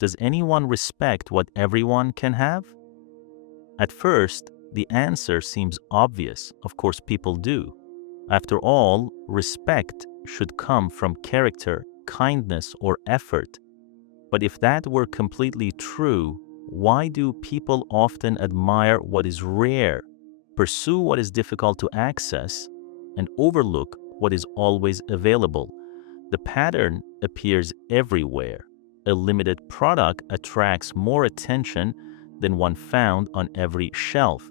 Does anyone respect what everyone can have? At first, the answer seems obvious. Of course, people do. After all, respect should come from character, kindness, or effort. But if that were completely true, why do people often admire what is rare, pursue what is difficult to access, and overlook what is always available? The pattern appears everywhere. A limited product attracts more attention than one found on every shelf.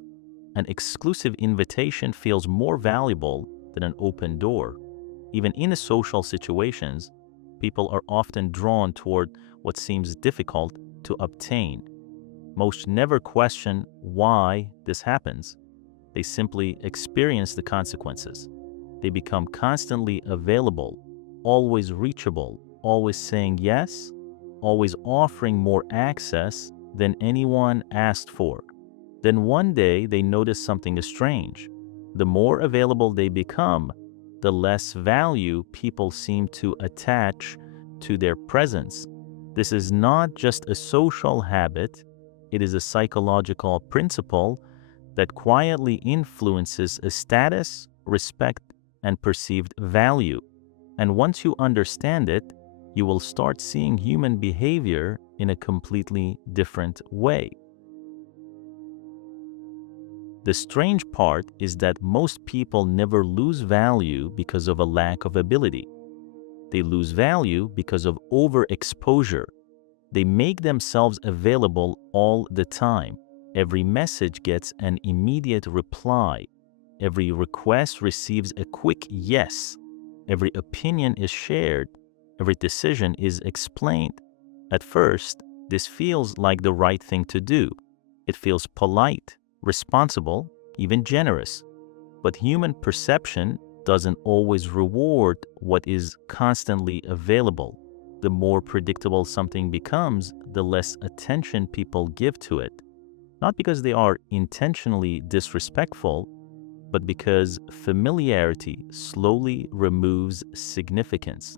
An exclusive invitation feels more valuable than an open door. Even in social situations, people are often drawn toward what seems difficult to obtain. Most never question why this happens. They simply experience the consequences. They become constantly available, always reachable, always saying yes, always offering more access than anyone asked for. Then one day they notice something is strange. The more available they become, the less value people seem to attach to their presence. This is not just a social habit, it is a psychological principle that quietly influences a status, respect, and perceived value. And once you understand it, you will start seeing human behavior in a completely different way. The strange part is that most people never lose value because of a lack of ability. They lose value because of overexposure. They make themselves available all the time. Every message gets an immediate reply. Every request receives a quick yes. Every opinion is shared. Every decision is explained. At first, this feels like the right thing to do. It feels polite, responsible, even generous. But human perception doesn't always reward what is constantly available. The more predictable something becomes, the less attention people give to it. Not because they are intentionally disrespectful, but because familiarity slowly removes significance.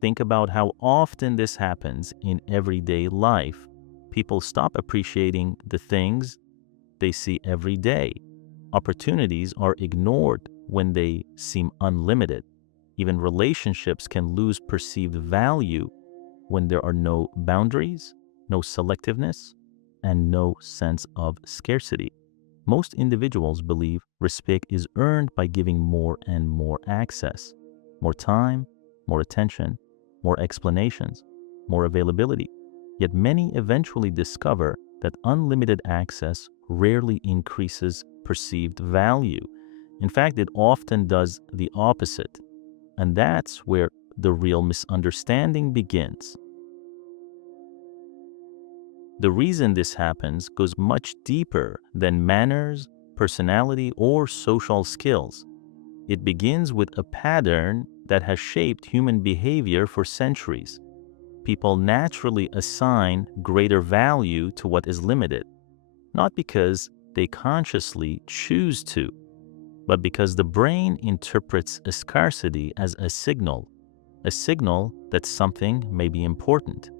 Think about how often this happens in everyday life. People stop appreciating the things they see every day. Opportunities are ignored when they seem unlimited. Even relationships can lose perceived value when there are no boundaries, no selectiveness, and no sense of scarcity. Most individuals believe respect is earned by giving more and more access, more time, more attention, more explanations, more availability. Yet many eventually discover that unlimited access rarely increases perceived value. In fact, it often does the opposite. And that's where the real misunderstanding begins. The reason this happens goes much deeper than manners, personality, or social skills. It begins with a pattern that has shaped human behavior for centuries. People naturally assign greater value to what is limited, not because they consciously choose to, but because the brain interprets a scarcity as a signal that something may be important,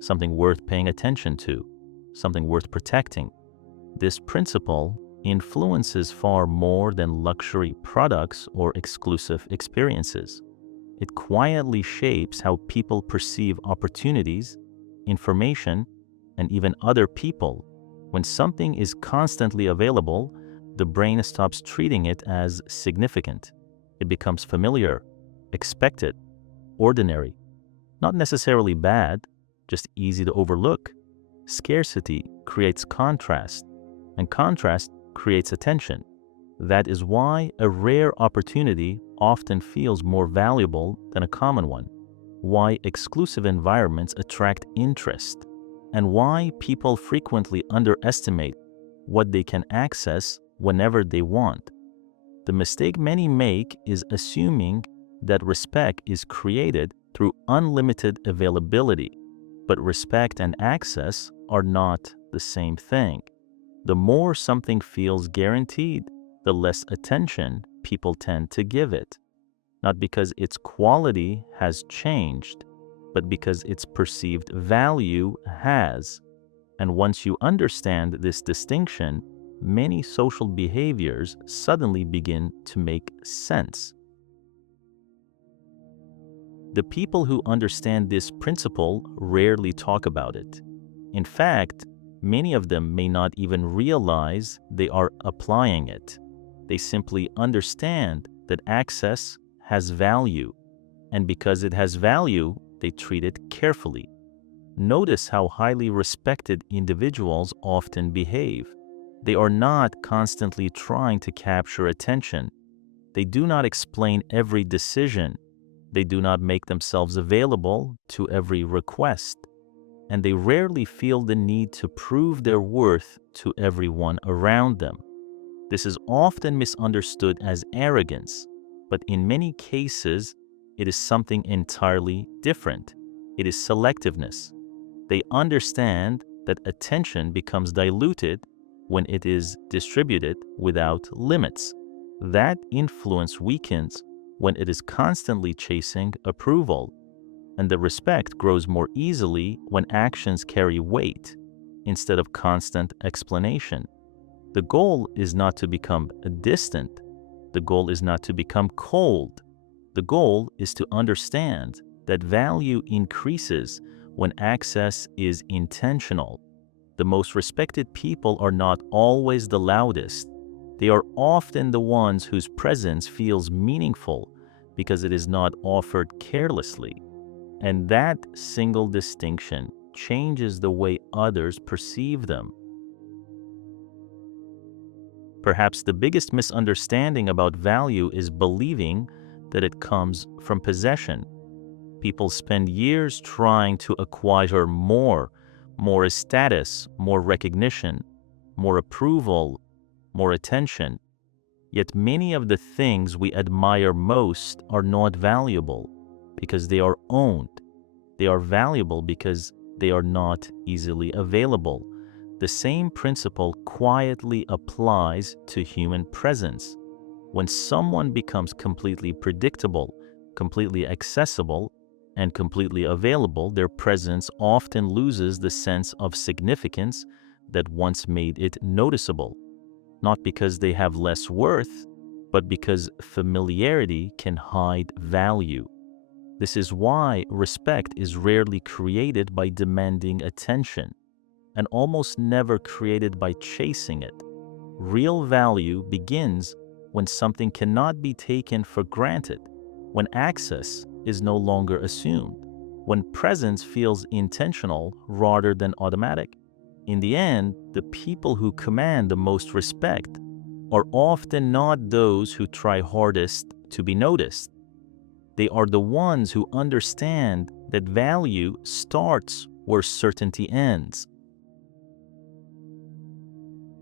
something worth paying attention to, something worth protecting. This principle influences far more than luxury products or exclusive experiences. It quietly shapes how people perceive opportunities, information, and even other people. When something is constantly available, the brain stops treating it as significant. It becomes familiar, expected, ordinary. Not necessarily bad, just easy to overlook. Scarcity creates contrast, and contrast creates attention. That is why a rare opportunity often feels more valuable than a common one, why exclusive environments attract interest, and why people frequently underestimate what they can access whenever they want. The mistake many make is assuming that respect is created through unlimited availability, but respect and access are not the same thing. The more something feels guaranteed, the less attention people tend to give it, not because its quality has changed, but because its perceived value has. And once you understand this distinction, many social behaviors suddenly begin to make sense. The people who understand this principle rarely talk about it. In fact, many of them may not even realize they are applying it. They simply understand that access has value, and because it has value, they treat it carefully. Notice how highly respected individuals often behave. They are not constantly trying to capture attention. They do not explain every decision. They do not make themselves available to every request. And they rarely feel the need to prove their worth to everyone around them. This is often misunderstood as arrogance, but in many cases, it is something entirely different. It is selectiveness. They understand that attention becomes diluted when it is distributed without limits. That influence weakens when it is constantly chasing approval, and the respect grows more easily when actions carry weight instead of constant explanation. The goal is not to become distant. The goal is not to become cold. The goal is to understand that value increases when access is intentional. The most respected people are not always the loudest. They are often the ones whose presence feels meaningful because it is not offered carelessly. And that single distinction changes the way others perceive them. Perhaps the biggest misunderstanding about value is believing that it comes from possession. People spend years trying to acquire more status, more recognition, more approval, more attention. Yet many of the things we admire most are not valuable because they are owned. They are valuable because they are not easily available. The same principle quietly applies to human presence. When someone becomes completely predictable, completely accessible, and completely available, their presence often loses the sense of significance that once made it noticeable. Not because they have less worth, but because familiarity can hide value. This is why respect is rarely created by demanding attention, and almost never created by chasing it. Real value begins when something cannot be taken for granted, when access is no longer assumed, when presence feels intentional rather than automatic. In the end, the people who command the most respect are often not those who try hardest to be noticed. They are the ones who understand that value starts where certainty ends.